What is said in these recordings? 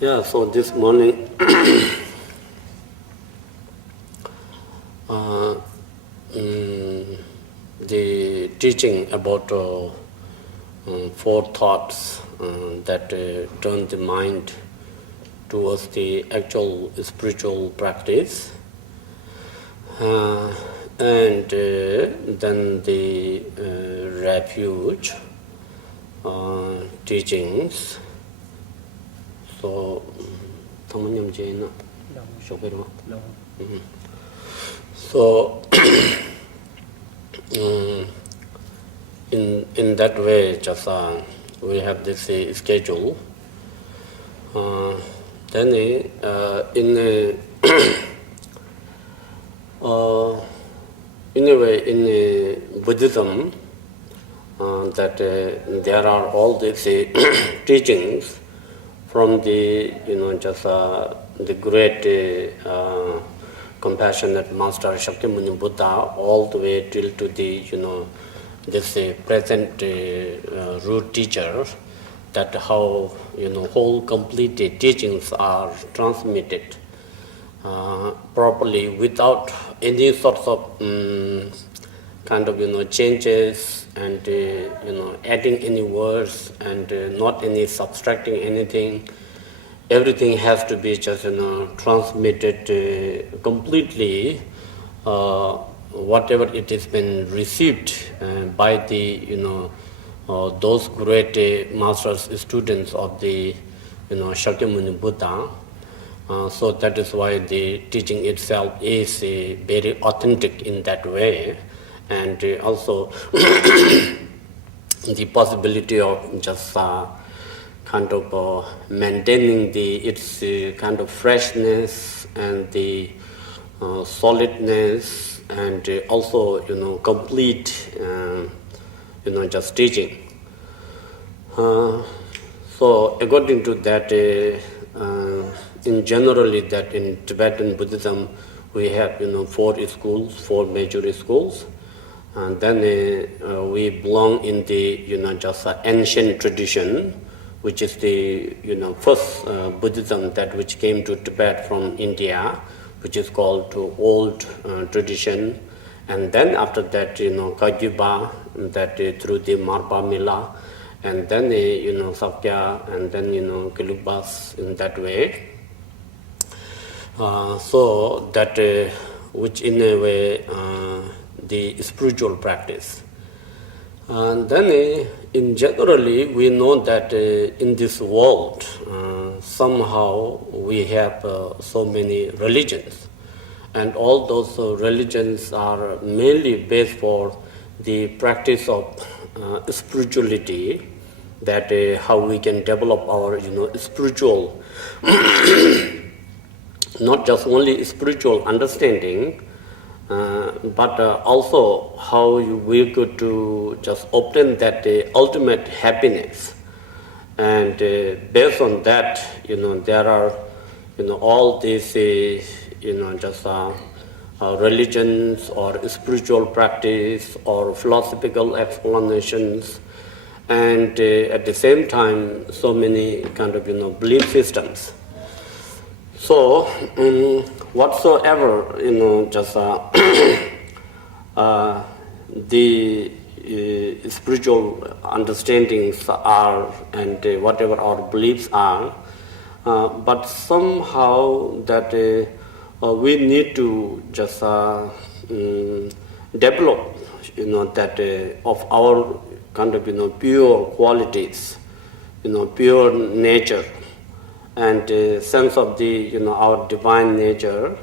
Yeah, so this morning the teaching about four thoughts that turn the mind towards the actual spiritual practice, and then the refuge teachings. So, so in that way, just we have this schedule. Then in Buddhism, that there are all these teachings from the the great compassionate Master Shakyamuni Buddha all the way till to the this present root teacher, that how whole complete teachings are transmitted properly without any sorts of kind of changes and adding any words and not any subtracting anything. Everything has to be just transmitted completely, whatever it has been received by the those great masters, students of the Shakyamuni Buddha. So that is why the teaching itself is very authentic in that way, and also the possibility of just kind of maintaining its kind of freshness and the solidness, and also complete just teaching. So according to that, in generally that in Tibetan Buddhism we have four schools, four major schools, and then we belong in the just ancient tradition, which is the first Buddhism that which came to Tibet from India, which is called to old tradition. And then after that Kagyuba, that through the Marpa Mila, and then Sakya, and then Kilubas, in that way. So that which in a way the spiritual practice. And then in generally we know that in this world somehow we have so many religions, and all those religions are mainly based for the practice of spirituality, that how we can develop our spiritual not just only spiritual understanding, but also how we could to just obtain that ultimate happiness. And based on that, there are all these just religions or spiritual practice or philosophical explanations, and at the same time so many kind of belief systems. So whatsoever just the spiritual understandings are, and whatever our beliefs are, but somehow that we need to just develop that of our kind of pure qualities, pure nature, and sense of the our divine nature,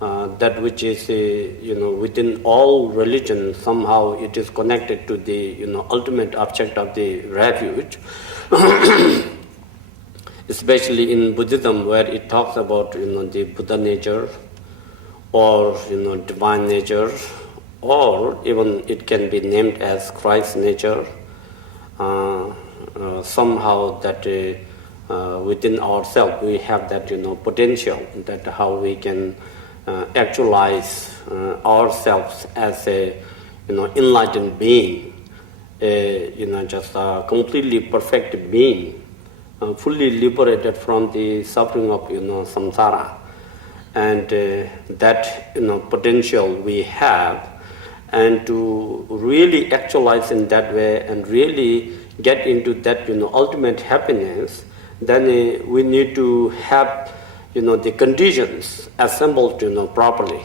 that which is within all religions, somehow it is connected to the ultimate object of the refuge. Especially in Buddhism, where it talks about the Buddha nature, or divine nature, or even it can be named as Christ nature. Somehow that within ourselves we have that potential, that how we can actualize ourselves as a enlightened being, just a completely perfect being, fully liberated from the suffering of samsara, and that potential we have, and to really actualize in that way and really get into that ultimate happiness, then we need to have the conditions assembled properly.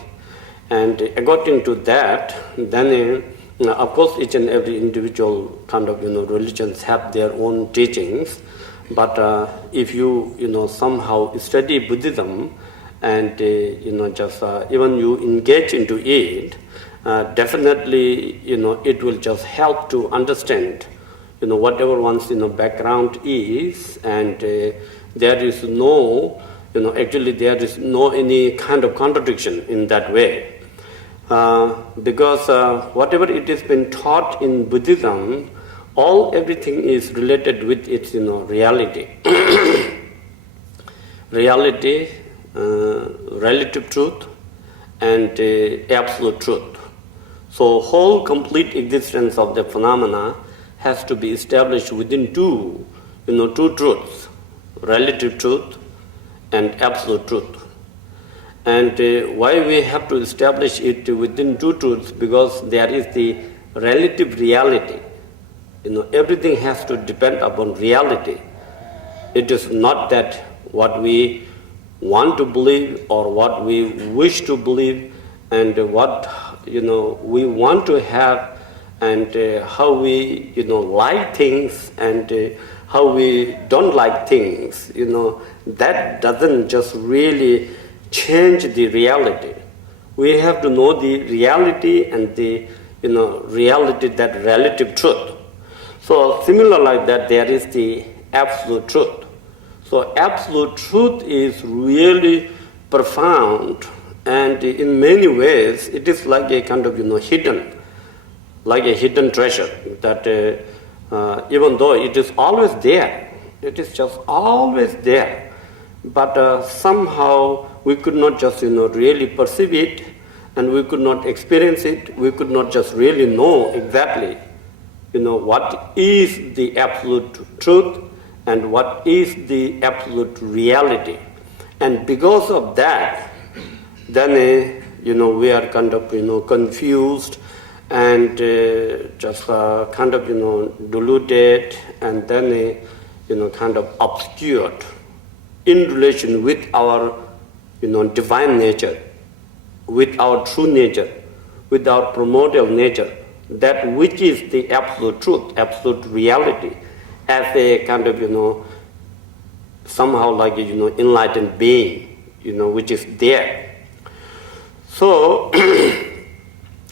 And according to that, then of course each and every individual kind of religions have their own teachings, but if you somehow study Buddhism and just even you engage into it, definitely it will just help to understand whatever one's background is, and there is no actually there is no any kind of contradiction in that way, because whatever it has been taught in Buddhism, everything is related with its reality. Reality, relative truth, and absolute truth. So whole complete existence of the phenomena has to be established within two truths, relative truth and absolute truth. And why we have to establish it within two truths? Because there is the relative reality. Everything has to depend upon reality. It is not that what we want to believe or what we wish to believe and what we want to have, and how we like things and how we don't like things. That doesn't just really change the reality. We have to know the reality and the reality, that relative truth. So similar like that, there is the absolute truth. So absolute truth is really profound, and in many ways it is like a kind of hidden, like a hidden treasure, that even though it is always there, it is just always there, but somehow we could not just really perceive it, and we could not experience it, we could not just really know exactly what is the absolute truth and what is the absolute reality. And because of that, then we are kind of confused and just kind of diluted, and then kind of obscured in relation with our divine nature, with our true nature, with our primordial nature, that which is the absolute truth, absolute reality, as a kind of somehow like enlightened being, which is there. So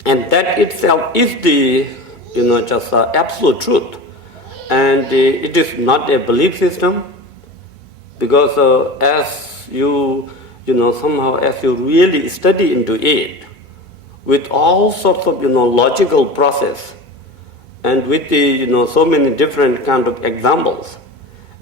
and that itself is the just absolute truth, and it is not a belief system, because as you somehow as you really study into it with all sorts of logical process, and with the so many different kind of examples,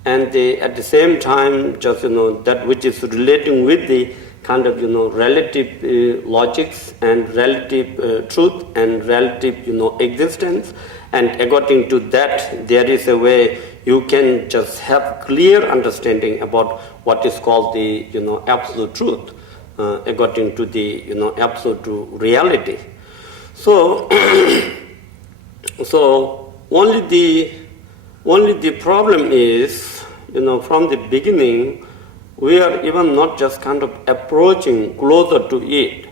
and at the same time just that which is relating with the kind of relative logics and relative truth and relative existence, and according to that there is a way you can just have clear understanding about what is called the absolute truth, according to the absolute reality. So so only the problem is from the beginning we are even not just kind of approaching closer to it.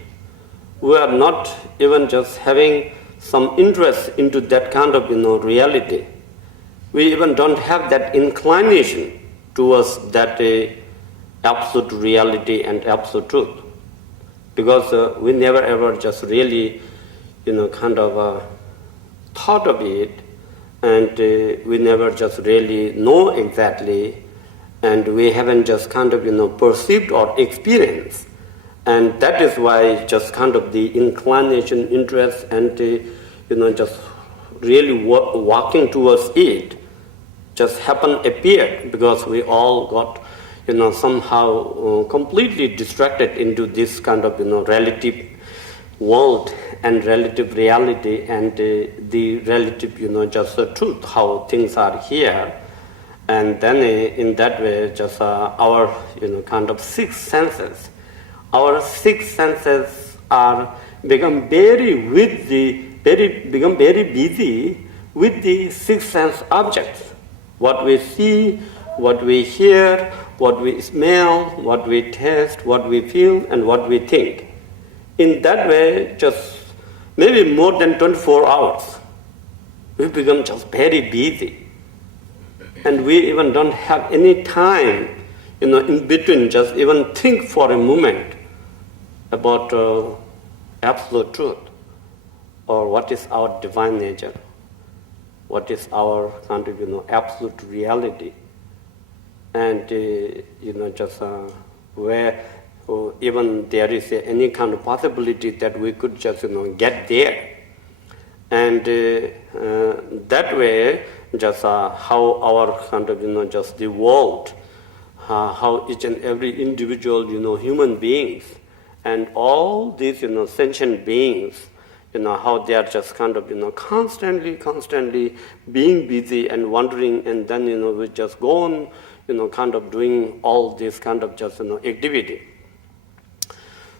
We are not even just having some interest into that kind of reality. We even don't have that inclination towards that absolute reality and absolute truth. because we never ever just really, thought of it, and we never just really know exactly, and we haven't just perceived or experienced. And that is why just the inclination, interest, and just really walking towards it just appeared, because we all got somehow completely distracted into this relative world and relative reality, and the relative truth, how things are here. And then in that way, just our six senses, are become very busy with the six sense objects. What we see, what we hear, what we smell, what we taste, what we feel, and what we think. In that way, just maybe more than 24 hours, we become just very busy. And we even don't have any time, in between, just even think for a moment about absolute truth, or what is our divine nature, what is our absolute reality, and where even there is any kind of possibility that we could just get there. And that way, just how our just the world, how each and every individual human beings, and all these sentient beings, how they are just constantly being busy and wondering, and then we just go on doing all this just activity.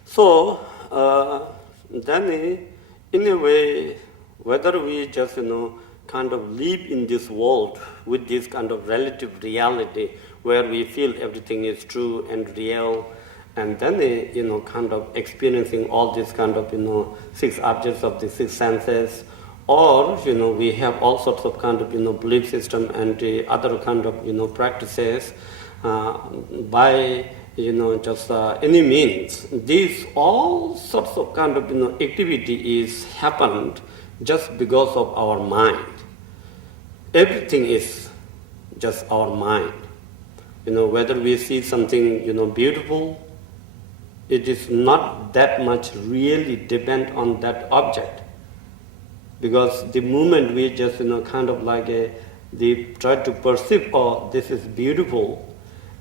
So then in a way, whether we just live in this world with this relative reality, where we feel everything is true and real, and then experiencing all these six objects of the six senses, or we have all sorts of belief system and other practices by just any means. These all sorts of activity is happened just because of our mind. Everything is just our mind. Whether we see something beautiful, it is not that much really depend on that object, because the moment we just they try to perceive, oh, this is beautiful,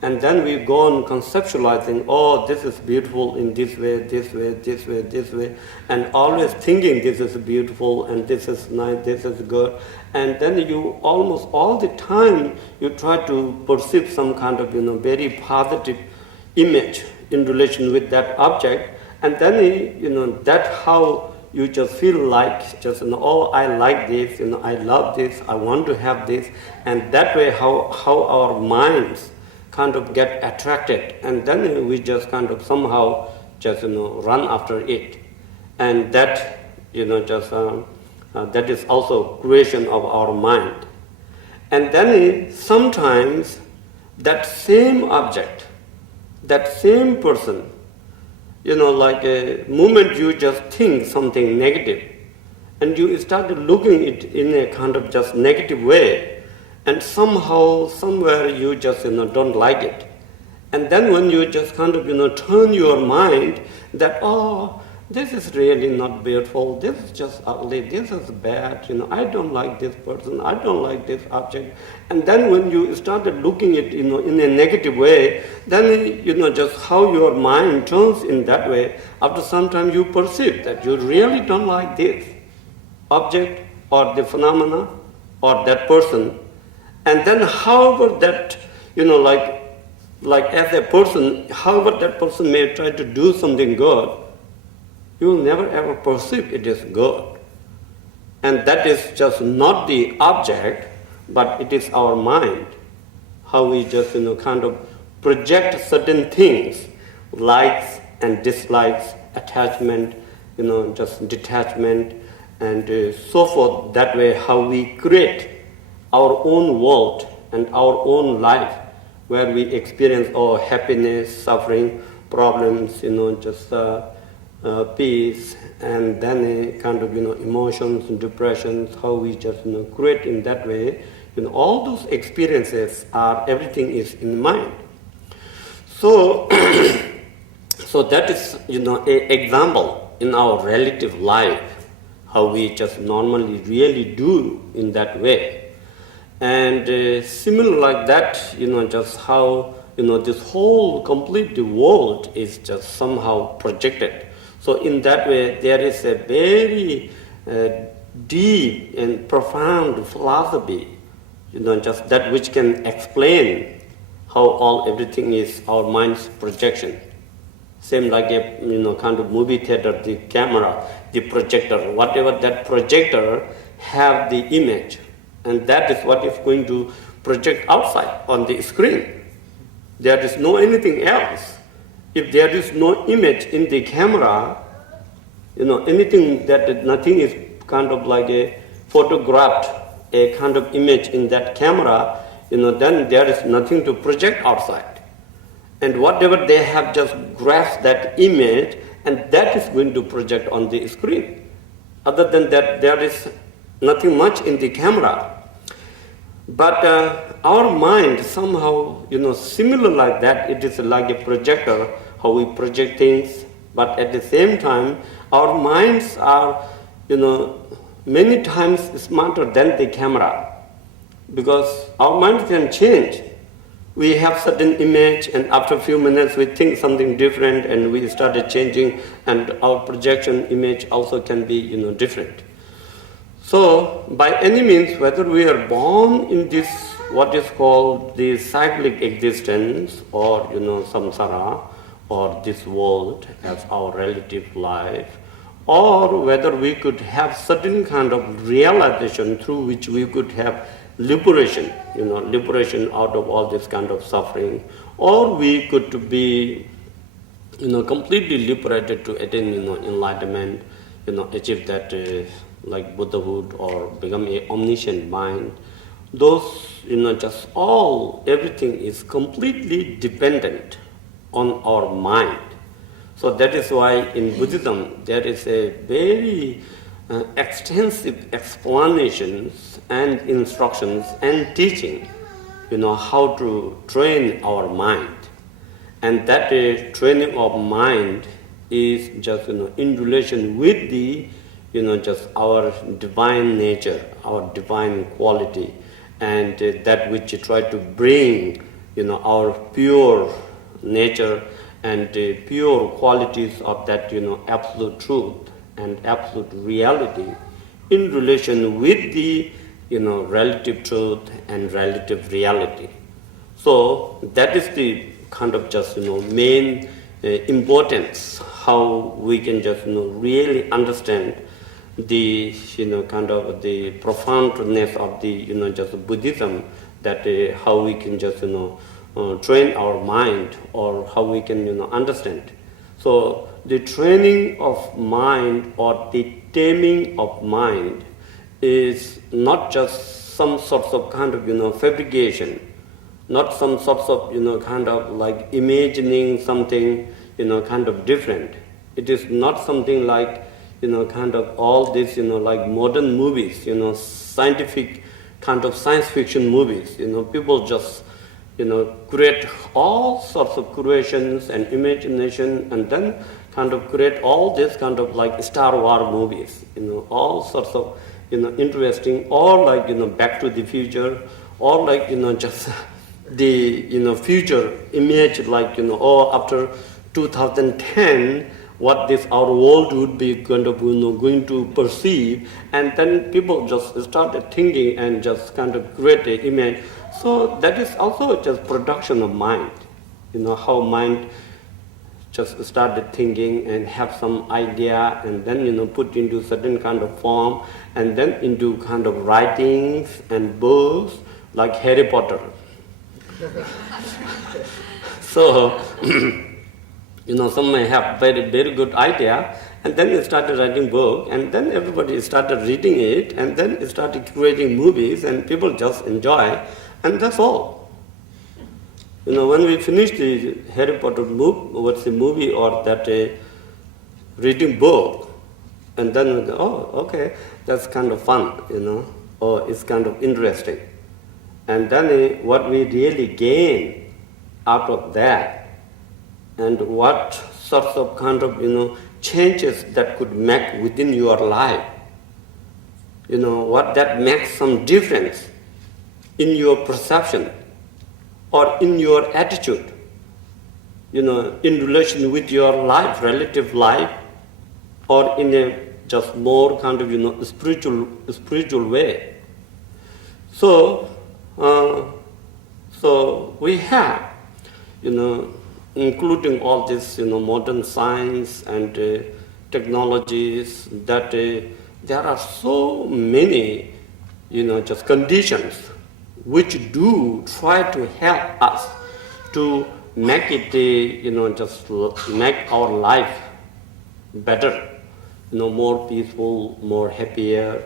and then we go on conceptualizing, oh, this is beautiful in this way, this way, this way, this way, and always thinking this is beautiful and this is nice, this is good, and then you almost all the time you try to perceive some very positive image in relation with that object, and then that's how you just feel like just oh, I like this, I love this, I want to have this, and that way how our minds get attracted, and then we just somehow just run after it, and that that is also creation of our mind. And then sometimes that same object, that same person, like a moment you just think something negative, and you start looking it in a just negative way, and somehow, somewhere you just don't like it. And then when you just turn your mind that, oh, this is really not beautiful, this is just ugly, this is bad, I don't like this person, I don't like this object. And then when you started looking at in a negative way, then just how your mind turns in that way, after some time you perceive that you really don't like this object or the phenomena or that person. And then however that, like as a person, however that person may try to do something good, you will never ever perceive it is good. And that is just not the object, but it is our mind. How we just, project certain things, likes and dislikes, attachment, just detachment, and so forth. That way how we create our own world and our own life, where we experience happiness, suffering, problems, just peace, and then a kind of emotions and depressions, how we just create in that way. All those experiences are, everything is in mind. So so that is an example in our relative life, how we just normally really do in that way. And similar like that, just how this whole complete world is just somehow projected. So in that way, there is a very deep and profound philosophy, just that which can explain how everything is our mind's projection. Same like a kind of movie theater, the camera, the projector, whatever that projector have the image, and that is what is going to project outside on the screen. There is no anything else. If there is no image in the camera, anything that nothing is kind of like a photographed, a kind of image in that camera, then there is nothing to project outside. And whatever they have just grasped that image, and that is going to project on the screen. Other than that, there is nothing much in the camera. But our mind somehow, similar like that, it is like a projector, how we project things. But at the same time, our minds are, many times smarter than the camera. Because our mind can change. We have certain image, and after a few minutes we think something different, and we started changing, and our projection image also can be, different. So, by any means, whether we are born in this, what is called the cyclic existence, or, samsara, or this world as our relative life, or whether we could have certain kind of realization through which we could have liberation, liberation out of all this kind of suffering, or we could be, completely liberated to attain, enlightenment, achieve that like Buddhahood, or become a omniscient mind. Those, just everything is completely dependent on our mind. So that is why in Buddhism there is a very extensive explanations and instructions and teaching, how to train our mind. And that training of mind is just, in relation with the, just our divine nature, our divine quality, and that which you try to bring, our pure nature and pure qualities of that, absolute truth and absolute reality in relation with the, relative truth and relative reality. So that is the kind of just, main importance, how we can just, really understand the, kind of the profoundness of the, just Buddhism, that how we can just, train our mind, or how we can, understand. So the training of mind, or the taming of mind, is not just some sorts of kind of, fabrication, not some sorts of, kind of like imagining something, kind of different. It is not something like, kind of all this, like modern movies, scientific kind of science fiction movies. People just, create all sorts of creations and imagination, and then kind of create all this kind of like Star Wars movies, all sorts of, interesting, or like, Back to the Future, or like, just the, future image, like, after 2010, what this our world would be kind of, going to perceive, and then people just started thinking and just kind of create an image. So that is also just production of mind, how mind just started thinking and have some idea, and then put into certain kind of form, and then into kind of writings and books like Harry Potter. So some may have very, very good idea, and then they started writing book, and then everybody started reading it, and then it started creating movies, and people just enjoy, and that's all. When we finished the Harry Potter movie, or that reading book, and then, oh, okay, that's kind of fun, or it's kind of interesting. And then what we really gain out of that, and what sorts of kind of, changes that could make within your life, what that makes some difference in your perception or in your attitude, in relation with your life, relative life, or in a just more kind of, spiritual way. So we have, including all this, modern science and technologies, that there are so many, just conditions which do try to help us to make it, just make our life better, more peaceful, more happier,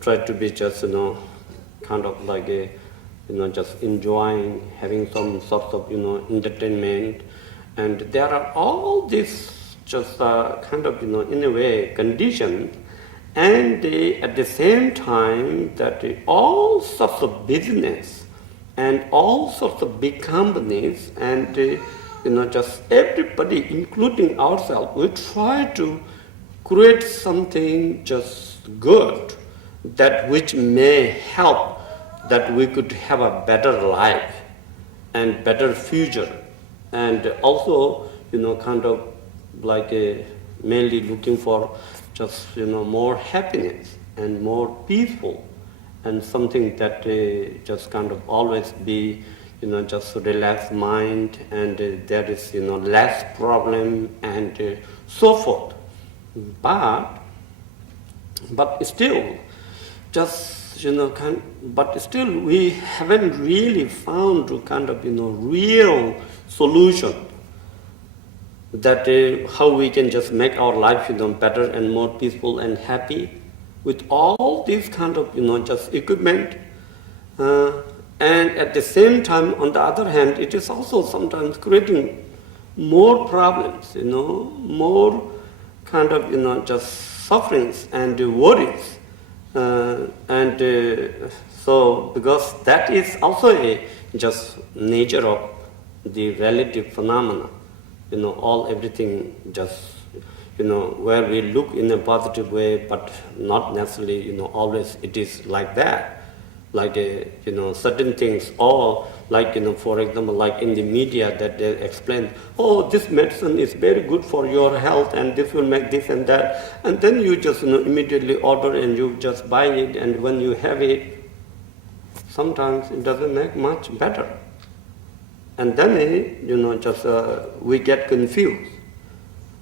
try to be just, kind of like a, just enjoying, having some sort of, entertainment. And there are all these just kind of, in a way, conditions. And at the same time, that all sorts of business and all sorts of big companies and, just everybody, including ourselves, we try to create something just good, that which may help that we could have a better life and better future, and also, kind of like mainly looking for just, more happiness and more peaceful, and something that just kind of always be, just relaxed mind, and there is, less problem and so forth. But still, just, but still we haven't really found a kind of, real solution that how we can just make our life, better and more peaceful and happy with all these kind of, just equipment. And at the same time, on the other hand, it is also sometimes creating more problems, more kind of, just sufferings and worries. So because that is also a just nature of the relative phenomena, everything just, where we look in a positive way, but not necessarily, always it is like that. Like, certain things, or like, for example, like in the media that they explain, oh, this medicine is very good for your health and this will make this and that. And then you just, immediately order and you just buy it, and when you have it, sometimes it doesn't make much better. And then, just we get confused.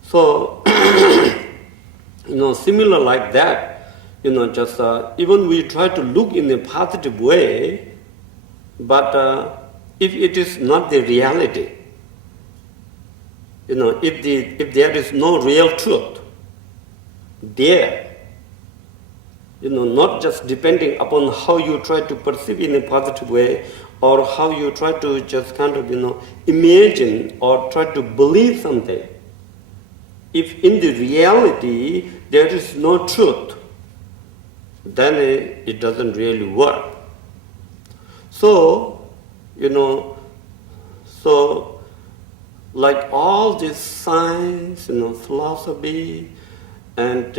So, similar like that, just even we try to look in a positive way, but if it is not the reality, if there is no real truth there, not just depending upon how you try to perceive in a positive way, or how you try to just kind of, imagine or try to believe something. If in the reality there is no truth, then it doesn't really work. So, so like all this science, philosophy, and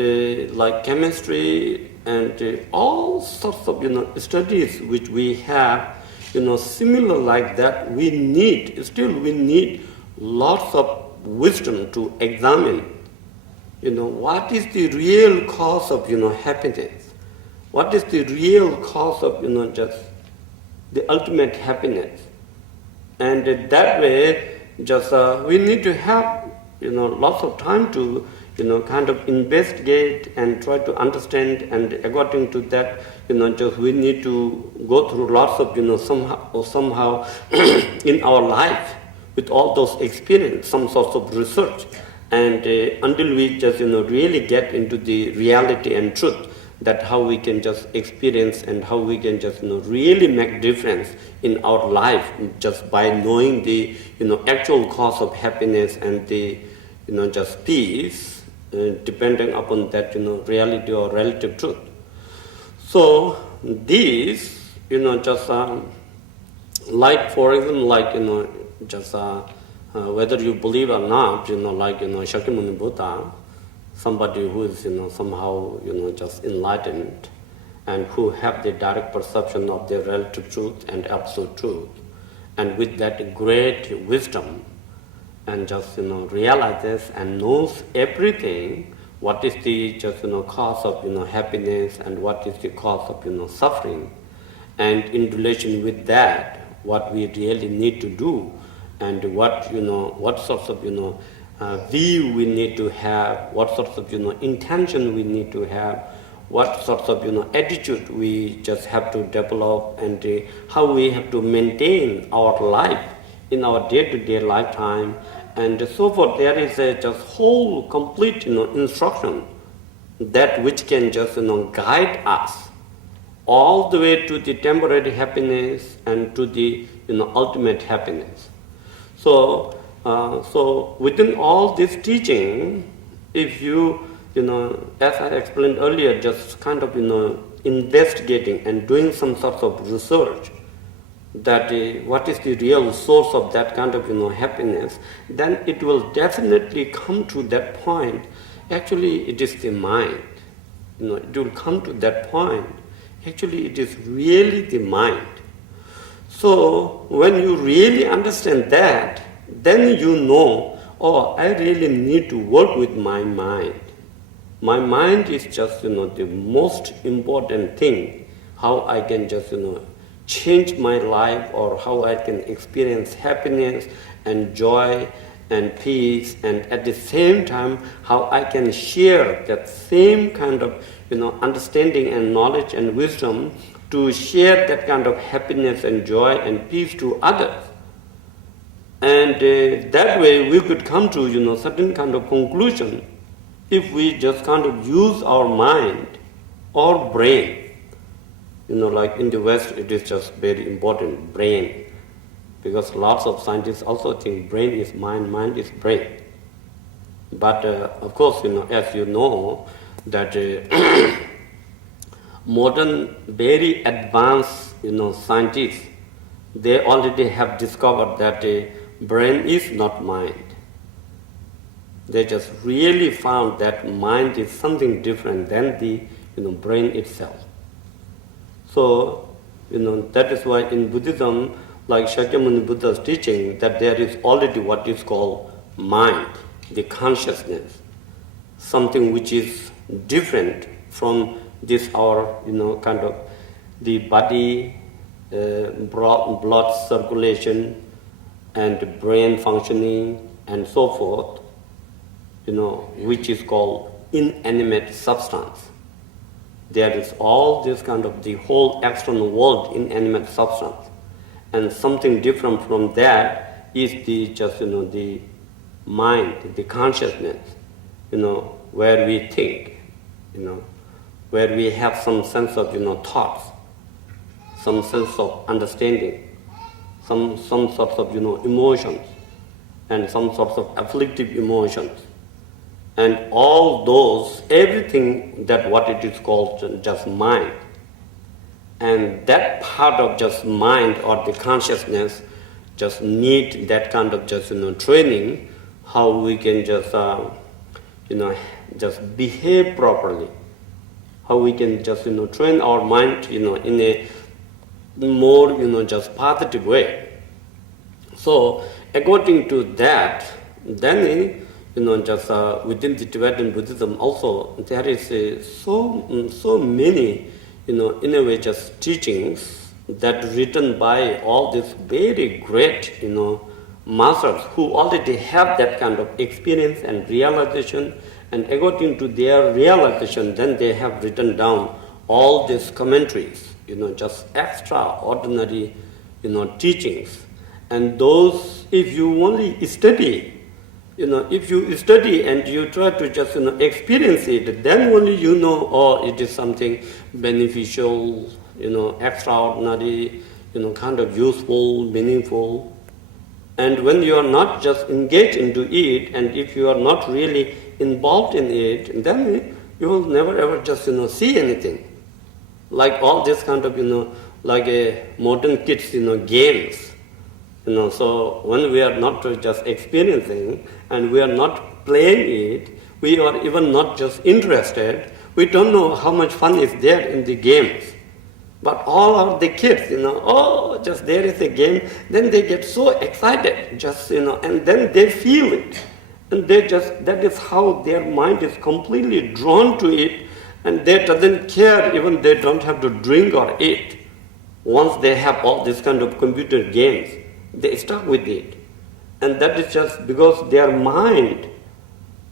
like chemistry, and all sorts of, studies which we have, similar like that, we need lots of wisdom to examine, what is the real cause of, happiness? What is the real cause of, just the ultimate happiness? And that way, just we need to have, lots of time to, kind of investigate and try to understand, and according to that, just we need to go through lots of, somehow in our life with all those experience, some sorts of research, and until we just, really get into the reality and truth, that how we can just experience and how we can just, really make difference in our life just by knowing the, actual cause of happiness and the, just peace, depending upon that, reality or relative truth. So these, just like, for example, like, just whether you believe or not, like, Shakyamuni Buddha, somebody who is, somehow, just enlightened and who have the direct perception of the relative truth and absolute truth, and with that great wisdom, and just, realizes and knows everything, what is the just, cause of, happiness and what is the cause of, suffering, and in relation with that, what we really need to do, and what, what sorts of, view we need to have, what sorts of, intention we need to have, what sorts of, attitude we just have to develop, and how we have to maintain our life in our day-to-day lifetime, and so forth. There is a just whole complete, instruction that which can just, guide us all the way to the temporary happiness and to the, ultimate happiness. So, so within all this teaching, if you, as I explained earlier, just kind of, investigating and doing some sort of research, that what is the real source of that kind of, happiness, then it will definitely come to that point. Actually, it is the mind. It will come to that point. Actually, it is really the mind. So when you really understand that, then you know, oh, I really need to work with my mind. My mind is just, the most important thing, how I can just, change my life, or how I can experience happiness and joy and peace, and at the same time, how I can share that same kind of, understanding and knowledge and wisdom to share that kind of happiness and joy and peace to others. And that way we could come to, certain kind of conclusion if we just kind of use our mind or brain. Like in the West, it is just very important, brain. Because lots of scientists also think brain is mind, mind is brain. But of course, as you know, that modern, very advanced, scientists, they already have discovered that brain is not mind. They just really found that mind is something different than the, brain itself. So, that is why in Buddhism, like Shakyamuni Buddha's teaching, that there is already what is called mind, the consciousness, something which is different from this our, kind of the body, blood circulation, and brain functioning, and so forth, which is called inanimate substance. There is all this kind of the whole external world, inanimate substance. And something different from that is the just, the mind, the consciousness, where we think, where we have some sense of, thoughts, some sense of understanding, some sorts of, emotions, and some sorts of afflictive emotions. And all those, everything that what it is called just mind. And that part of just mind or the consciousness just need that kind of just, training, how we can just, just behave properly. How we can just, train our mind, in a more, just positive way. So according to that, then, just within the Tibetan Buddhism also, there is so many, in a way, just teachings that written by all these very great, masters who already have that kind of experience and realization, and according to their realization, then they have written down all these commentaries, just extraordinary, teachings. And those, if you only study, if you study and you try to just, experience it, then only oh, it is something beneficial, extraordinary, kind of useful, meaningful. And when you are not just engaged into it, and if you are not really involved in it, then you will never ever just see anything. Like all this kind of like a modern kids games. So when we are not just experiencing and we are not playing it, we are even not just interested. We don't know how much fun is there in the games. But all of the kids, just there is a game, then they get so excited, and then they feel it. And that is how their mind is completely drawn to it, and they doesn't care even they don't have to drink or eat. Once they have all these kind of computer games, they stuck with it. And that is just because their mind,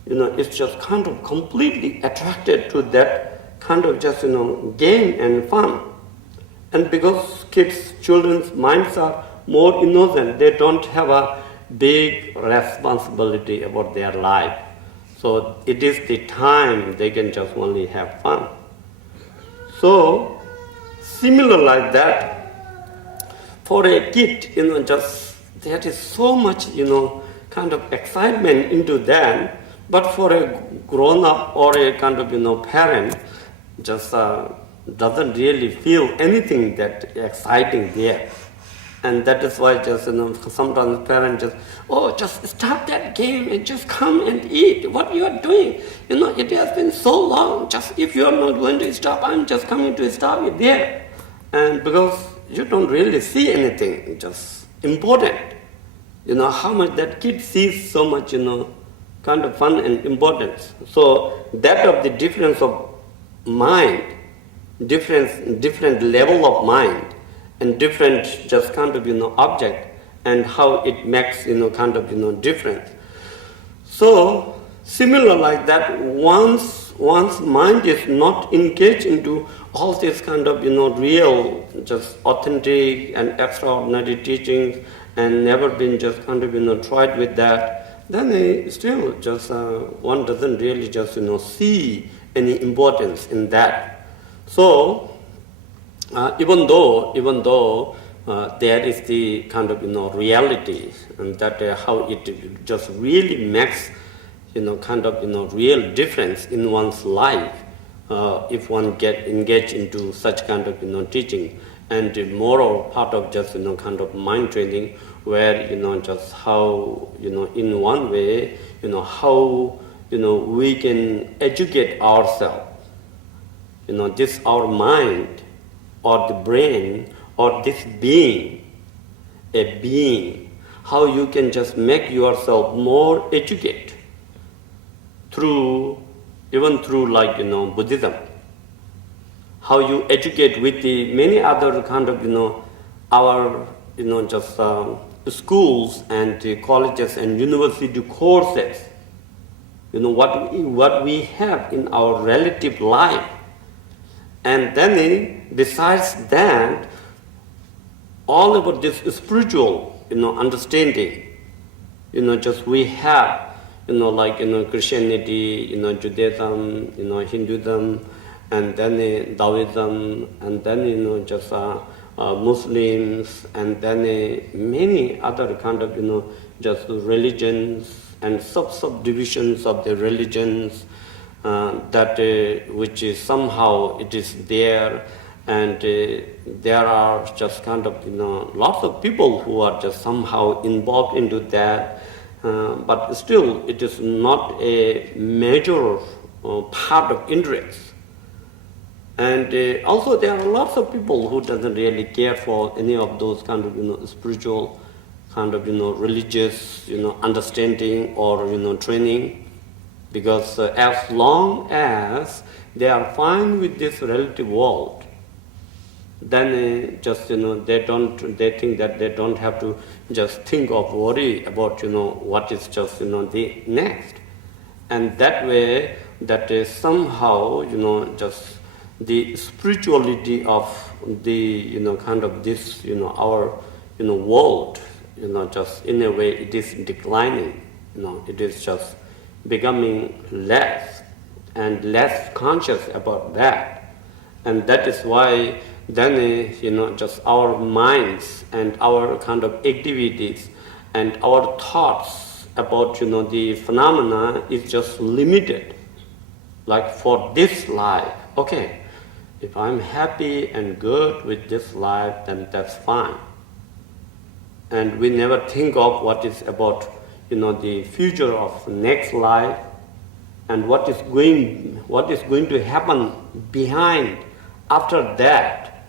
is just kind of completely attracted to that kind of just, game and fun. And because children's minds are more innocent, they don't have a big responsibility about their life. So it is the time they can just only have fun. So, similar like that, for a kid, just there is so much, kind of excitement into that, but for a grown-up or a kind of, parent, just doesn't really feel anything that exciting there. And that is why just, sometimes parents just stop that game and just come and eat what you are doing. It has been so long, just if you are not going to stop, I'm just coming to stop it there. And because you don't really see anything, just important. How much that kid sees so much, kind of fun and importance. So that of the difference of mind, different level of mind, and different just kind of object, and how it makes kind of difference. So similar like that, once mind is not engaged into all this kind of real, just authentic and extraordinary teachings, and never been just kind of tried with that, then still just one doesn't really just see any importance in that. So even though there is the kind of reality, and that how it just really makes kind of real difference in one's life if one get engaged into such kind of teaching, and the moral part of just kind of mind training, where just how in one way how we can educate ourselves. This our mind, or the brain, or this being, a being, how you can just make yourself more educated even through like Buddhism. How you educate with the many other kind of our just schools and the colleges and university courses. What we have in our relative life. And then besides that, all about this spiritual, understanding, just we have, like, Christianity, Judaism, Hinduism, and then Taoism, and then, just Muslims, and then many other kind of, just religions and subdivisions of the religions, that which is somehow it is there, and there are just kind of lots of people who are just somehow involved into that, but still it is not a major part of interest. And also there are lots of people who doesn't really care for any of those kind of spiritual kind of religious understanding or training. Because as long as they are fine with this relative world, then just they think that they don't have to just think of worry about what is just the next, and that way that somehow just the spirituality of the kind of this our world just in a way it is declining. It is just becoming less and less conscious about that. And that is why then just our minds and our kind of activities and our thoughts about, the phenomena is just limited. Like for this life, okay, if I'm happy and good with this life, then that's fine. And we never think of what is about, the future of next life, and what is going to happen behind after that.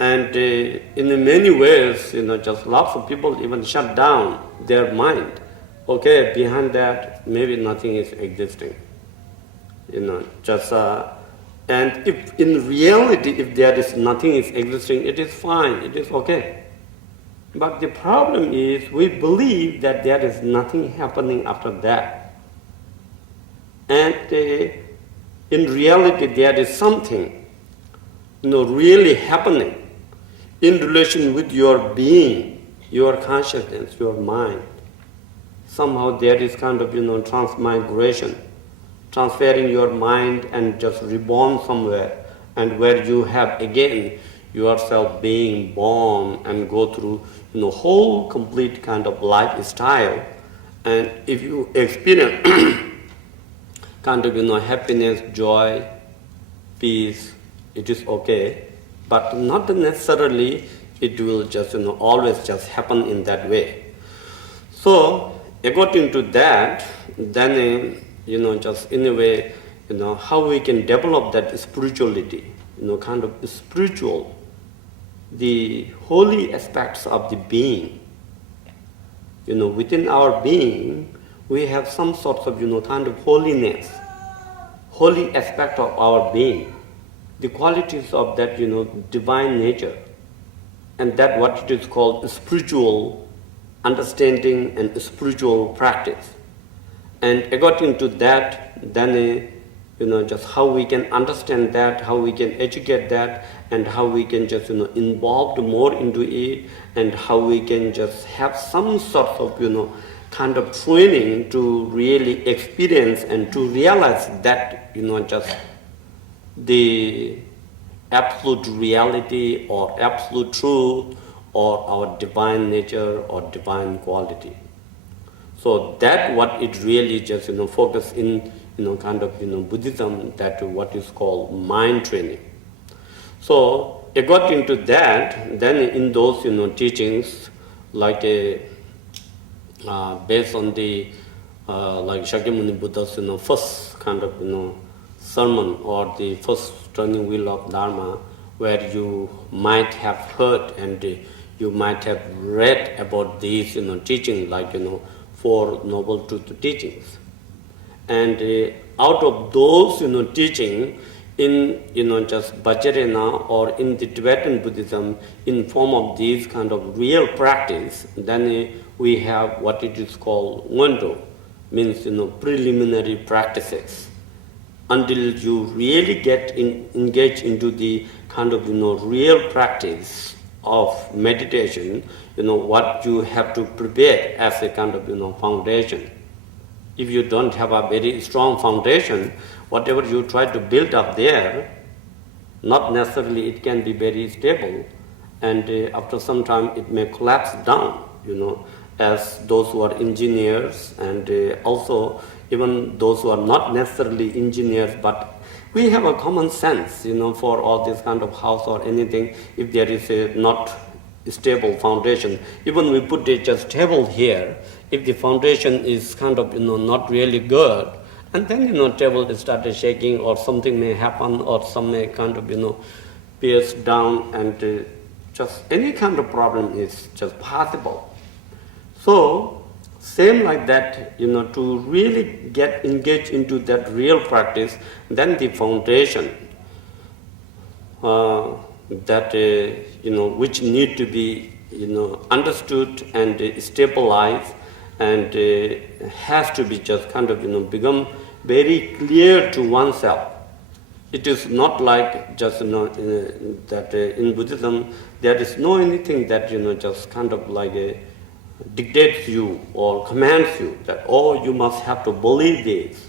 And in many ways, just lots of people even shut down their mind. Okay, behind that, maybe nothing is existing. And if in reality, if there is nothing is existing, it is fine, it is okay. But the problem is we believe that there is nothing happening after that. And in reality, there is something, really happening in relation with your being, your consciousness, your mind. Somehow there is kind of, transmigration, transferring your mind and just reborn somewhere, and where you have again yourself being born and go through, whole complete kind of lifestyle. And if you experience kind of, happiness, joy, peace, it is okay, but not necessarily it will just, always just happen in that way. So, according to that, then, just in a way, how we can develop that spirituality, kind of spiritual, the holy aspects of the being. Within our being, we have some sorts of, kind of holiness, holy aspect of our being, the qualities of that, divine nature, and that what it is called spiritual understanding and spiritual practice. And according to that, then, just how we can understand that, how we can educate that, and how we can just, involve more into it, and how we can just have some sort of, kind of training to really experience and to realize that, just the absolute reality or absolute truth or our divine nature or divine quality. So that what it really just, focus in, kind of, Buddhism, that what is called mind training. So according to that, then in those, teachings, like based on the, like Shakyamuni Buddha's, first kind of, sermon or the first turning wheel of Dharma, where you might have heard and you might have read about these, teachings, like, Four Noble Truth teachings. And out of those, teaching in, just Vajrayana or in the Tibetan Buddhism, in form of these kind of real practice, then we have what it is called Ngendo, means, preliminary practices. Until you really get engaged into the kind of, real practice of meditation, what you have to prepare as a kind of, foundation. If you don't have a very strong foundation, whatever you try to build up there, not necessarily it can be very stable, and after some time it may collapse down, as those who are engineers, and also even those who are not necessarily engineers, but we have a common sense, for all this kind of house or anything, if there is a not stable foundation, even we put a just table here, if the foundation is kind of, not really good, and then, table started shaking or something may happen or some may kind of, pierce down, and just any kind of problem is just possible. So, same like that, to really get engaged into that real practice, then the foundation that, which need to be, understood and stabilized, and has to be just kind of, become very clear to oneself. It is not like just, that in Buddhism, there is no anything that, just kind of like dictates you or commands you that, oh, you must have to believe this.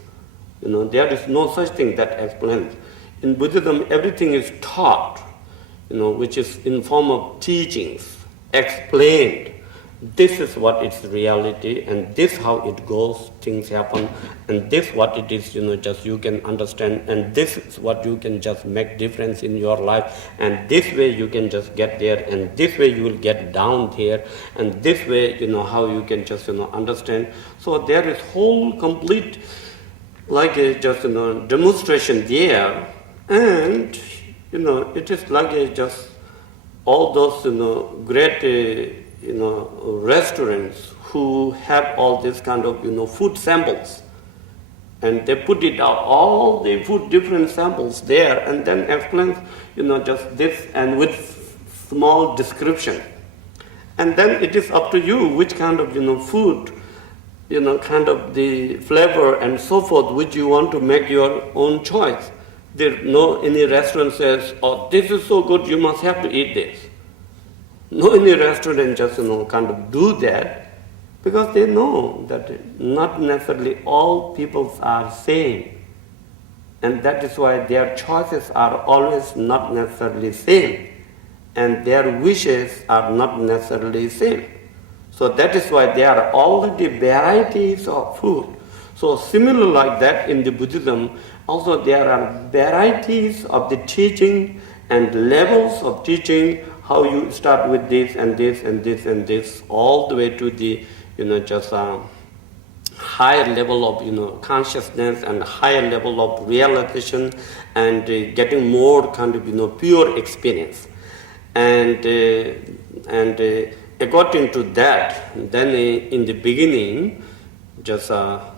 There is no such thing that explains. In Buddhism, everything is taught, which is in form of teachings, explained, this is what it's reality, and this how it goes, things happen, and this what it is, just you can understand, and this is what you can just make difference in your life, and this way you can just get there, and this way you will get down there, and this way, how you can just, understand. So there is whole complete, like a just, demonstration there, and, it is like a just all those, great, restaurants who have all this kind of, food samples, and they put it out, all the food different samples there, and then explains, just this, and with small description. And then it is up to you which kind of, food, kind of the flavor and so forth, which you want to make your own choice. There no any restaurant says, oh, this is so good, you must have to eat this. No any restaurant just, kind of do that, because they know that not necessarily all people are same. And that is why their choices are always not necessarily same. And their wishes are not necessarily same. So that is why there are already varieties of food. So similar like that in the Buddhism, also there are varieties of the teaching and levels of teaching, how you start with this and this and this and this, all the way to the, just a higher level of, consciousness and higher level of realization, and getting more kind of, pure experience. And according to that, then in the beginning, just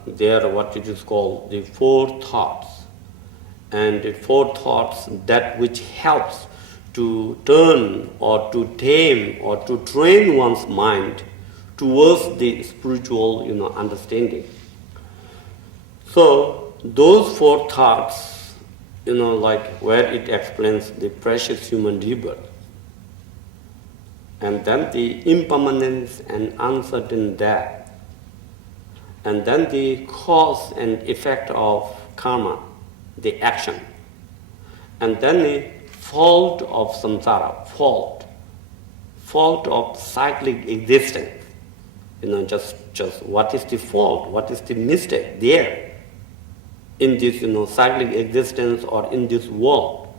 there what it is called the four thoughts. And the four thoughts, that which helps to turn or to tame or to train one's mind towards the spiritual, understanding. So those four thoughts, like where it explains the precious human rebirth, and then the impermanence and uncertain death, and then the cause and effect of karma, the action, and then the fault of samsara, fault of cyclic existence. Just what is the fault, what is the mistake there in this, cyclic existence or in this world.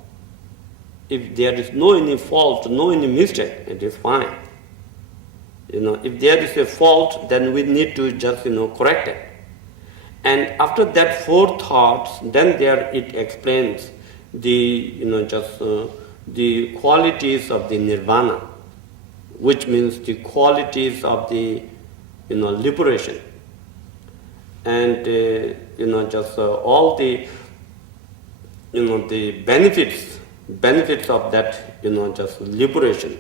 If there is no any fault, no any mistake, it is fine. If there is a fault, then we need to just, correct it. And after that four thoughts, then there it explains the, the qualities of the nirvana, which means the qualities of the, liberation. And, just all the, the benefits of that, just liberation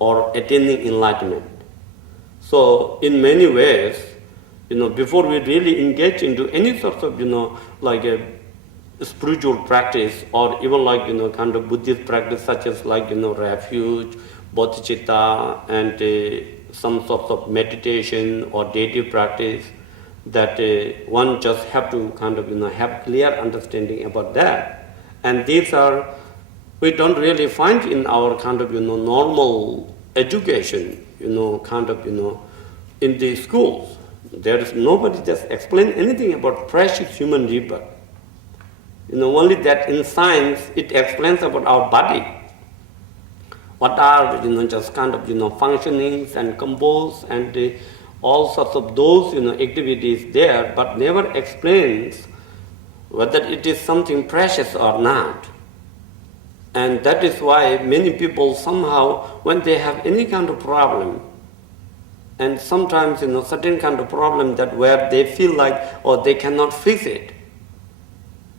or attaining enlightenment. So in many ways, before we really engage into any sort of, like a spiritual practice, or even like, kind of Buddhist practice such as like, refuge, bodhicitta, and some sorts of meditation or deity practice, that one just have to kind of, have clear understanding about that. And these are, we don't really find in our kind of, normal education, kind of, in the schools. There is nobody just explain anything about precious human rebirth. Only that in science it explains about our body. What are, just kind of, functionings and compose and all sorts of those, activities there, but never explains whether it is something precious or not. And that is why many people somehow, when they have any kind of problem, and sometimes, certain kind of problem that where they feel like, oh, they cannot fix it,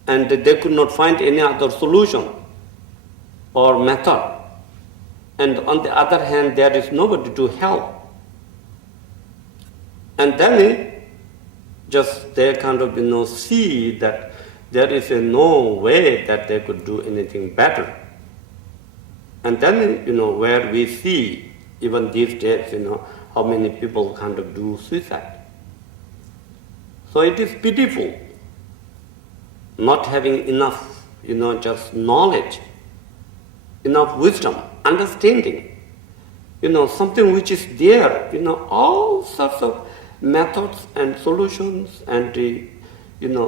and they could not find any other solution or method. And on the other hand, there is nobody to help. And then just they kind of, see that there is no way that they could do anything better. And then, where we see, even these days, how many people kind of do suicide. So it is pitiful not having enough, just knowledge, enough wisdom, understanding. something which is there, all sorts of methods and solutions and,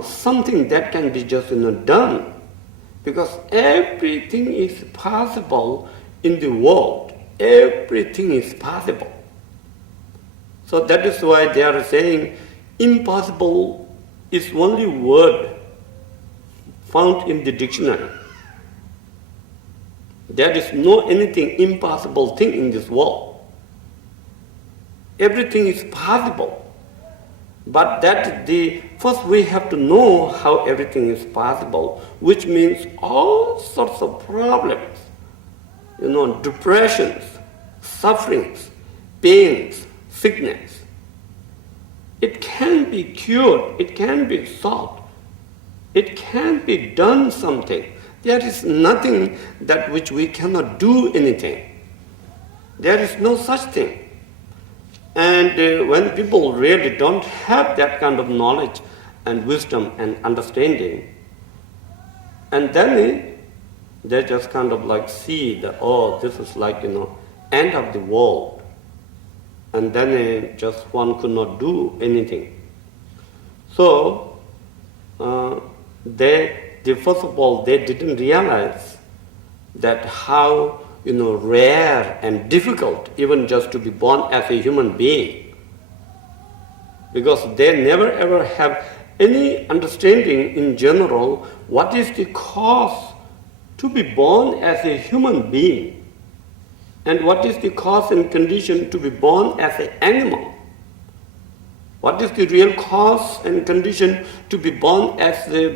something that can be just, done. Because everything is possible in the world. Everything is possible. So that is why they are saying impossible is only word found in the dictionary. There is no anything impossible thing in this world. Everything is possible. But first we have to know how everything is possible, which means all sorts of problems, depressions, sufferings, pains, sickness. It can be cured, it can be solved, it can be done something. There is nothing that which we cannot do anything. There is no such thing. And when people really don't have that kind of knowledge and wisdom and understanding, and then they just kind of like see that, this is like, end of the world. And then just one could not do anything. So, first of all, they didn't realize that how rare and difficult even just to be born as a human being. Because they never ever have any understanding in general what is the cause to be born as a human being and what is the cause and condition to be born as an animal. What is the real cause and condition to be born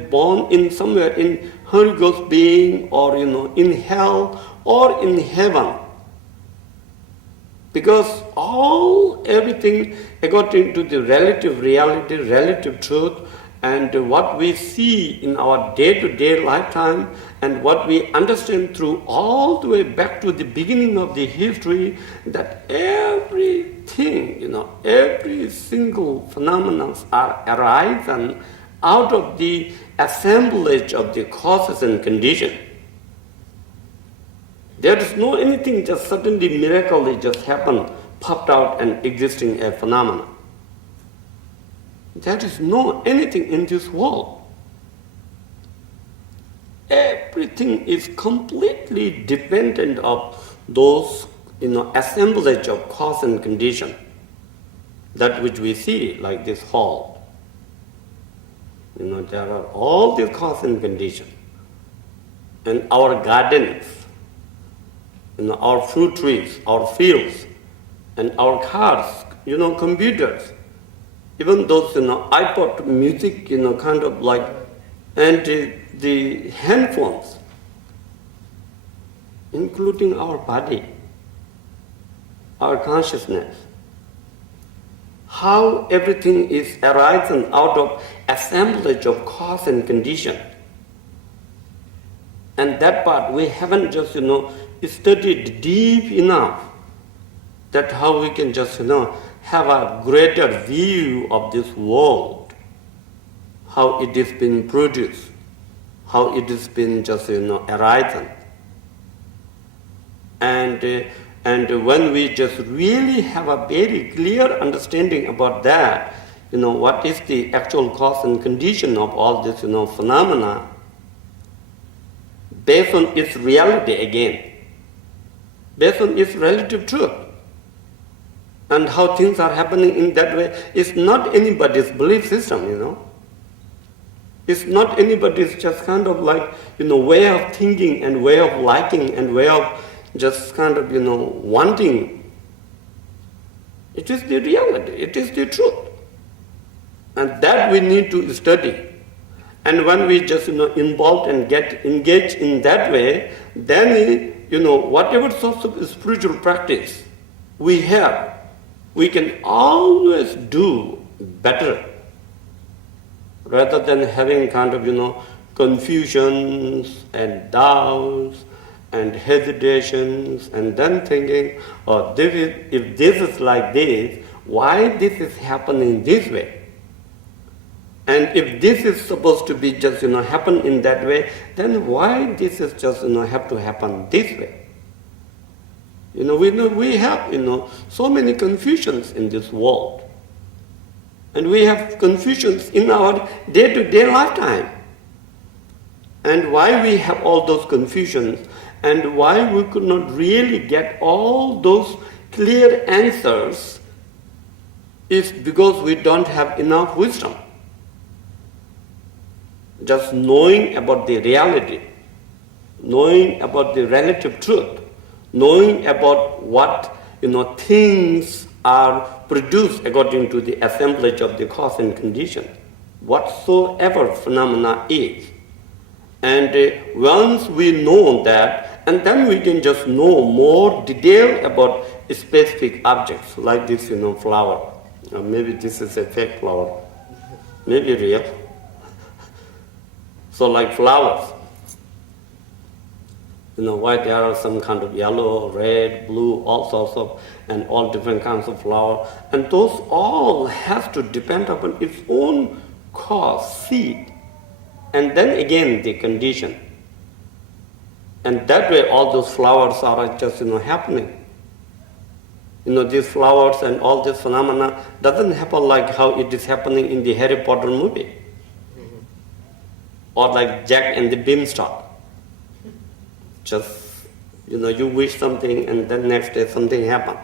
born in somewhere in Holy Ghost being or in hell or in heaven? Because everything according to the relative reality, relative truth, and what we see in our day-to-day lifetime and what we understand through all the way back to the beginning of the history, that everything, every single phenomenon are arisen out of the assemblage of the causes and conditions. There is no anything just suddenly miraculously just happened, popped out and existing a phenomenon. There is no anything in this world. Everything is completely dependent of those, assemblage of cause and condition. That which we see, like this hall. There are all these cause and condition. And our gardens, our fruit trees, our fields, and our cars, computers, even those, iPod music, kind of like, and the handphones, including our body, our consciousness, how everything is arisen out of assemblage of cause and condition. And that part we haven't just, studied deep enough that how we can just, have a greater view of this world, how it is being produced, how it is being just, arisen. And when we just really have a very clear understanding about that, what is the actual cause and condition of all this, phenomena, based on its reality again, based on its relative truth, and how things are happening in that way, is not anybody's belief system, It's not anybody's just kind of like, way of thinking and way of liking and way of just kind of, wanting. It is the reality, it is the truth. And that we need to study. And when we just, involved and get engaged in that way, then, whatever sorts of spiritual practice we have, we can always do better, rather than having kind of, confusions and doubts and hesitations, and then thinking, if this is like this, why this is happening this way? And if this is supposed to be just, happen in that way, then why this is just, have to happen this way? We have, so many confusions in this world. And we have confusions in our day-to-day lifetime. And why we have all those confusions and why we could not really get all those clear answers is because we don't have enough wisdom. Just knowing about the reality, knowing about the relative truth, knowing about what things are produced according to the assemblage of the cause and condition, whatsoever phenomena is. And once we know that, and then we can just know more detail about specific objects, like this, flower. Maybe this is a fake flower, maybe real. So like flowers, why there are some kind of yellow, red, blue, all sorts of, and all different kinds of flower. And those all have to depend upon its own cause, seed. And then again the condition. And that way all those flowers are just, happening. These flowers and all this phenomena doesn't happen like how it is happening in the Harry Potter movie. Or like Jack and the Beanstalk. Just, you wish something and then next day something happened.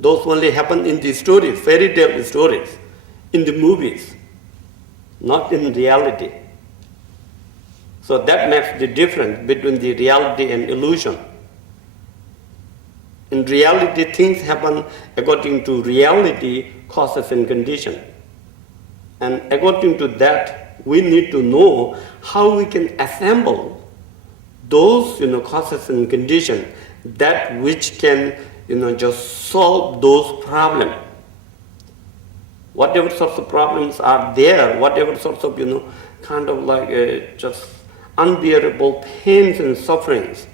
Those only happen in the stories, fairy tale stories, in the movies, not in reality. So that makes the difference between the reality and illusion. In reality, things happen according to reality, causes and condition. And according to that, we need to know how we can assemble those, causes and conditions, that which can, just solve those problems. Whatever sorts of problems are there, whatever sorts of, kind of like just unbearable pains and sufferings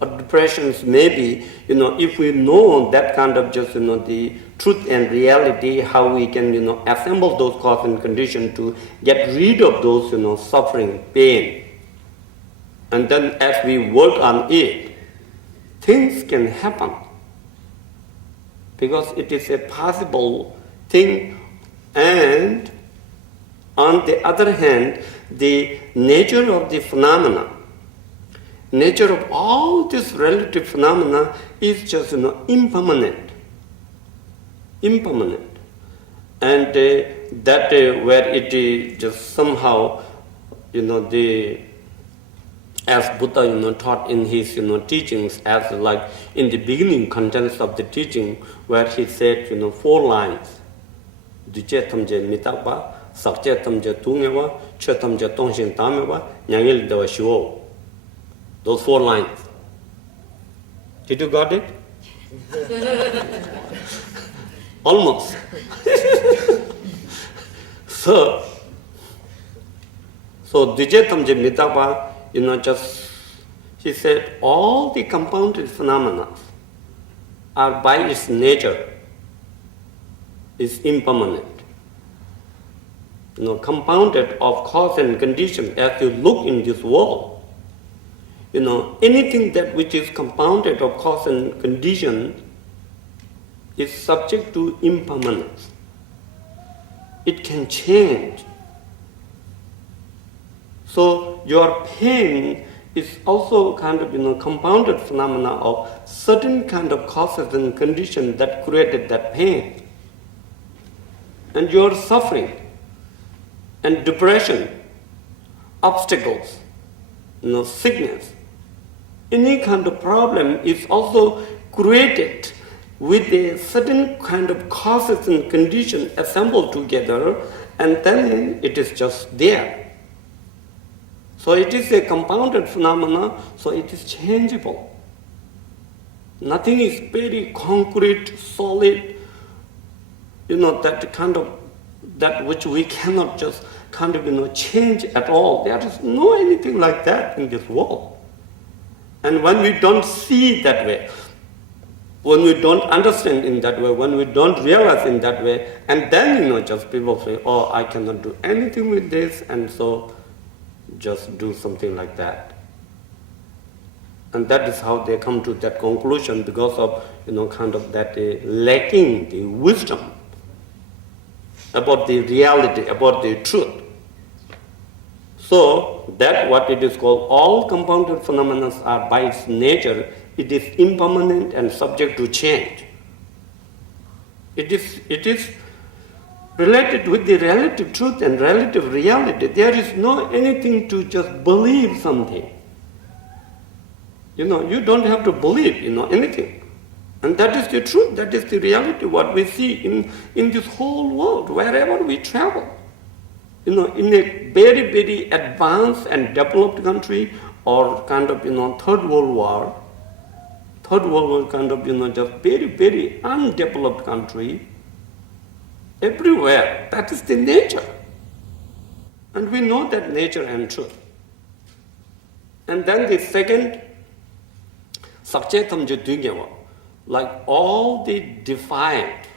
or depressions maybe, if we know that kind of just, the truth and reality, how we can, assemble those causes and conditions to get rid of those, suffering, pain. And then as we work on it, things can happen. Because it is a possible thing. And on the other hand, the nature of the phenomena, nature of all this relative phenomena is just, impermanent. Impermanent. And that where it is just somehow, as Buddha, taught in his, teachings, as like in the beginning contents of the teaching, where he said, 4 lines. Duche tamje mitakba, sakje tamje tungewa, che tamje tongshin tamewa, nyangil dewa shiwo. Those 4 lines. Did you got it? Almost. So Duje tamje mitakba, just, he said, all the compounded phenomena are by its nature is impermanent. Compounded of cause and condition as you look in this world. Anything that which is compounded of cause and condition is subject to impermanence. It can change. So your pain is also kind of, compounded phenomena of certain kind of causes and conditions that created that pain. And your suffering and depression, obstacles, sickness, any kind of problem is also created with a certain kind of causes and conditions assembled together, and then it is just there. So it is a compounded phenomena, so it is changeable. Nothing is very concrete, solid, that kind of, that which we cannot just kind of, change at all. There is no anything like that in this world. And when we don't see that way, when we don't understand in that way, when we don't realize in that way, and then, just people say, oh, I cannot do anything with this, and so just do something like that. And that is how they come to that conclusion, because of, kind of that lacking the wisdom about the reality, about the truth. So that what it is called, all compounded phenomena are by its nature, it is impermanent and subject to change. It is related with the relative truth and relative reality. There is no anything to just believe something. You don't have to believe, anything. And that is the truth, that is the reality, what we see in this whole world, wherever we travel. In a very, very advanced and developed country, or kind of, third world war kind of, just very, very undeveloped country, everywhere, that is the nature. And we know that nature and truth. And then the second, Sakchetam Judunyawa, like all the defined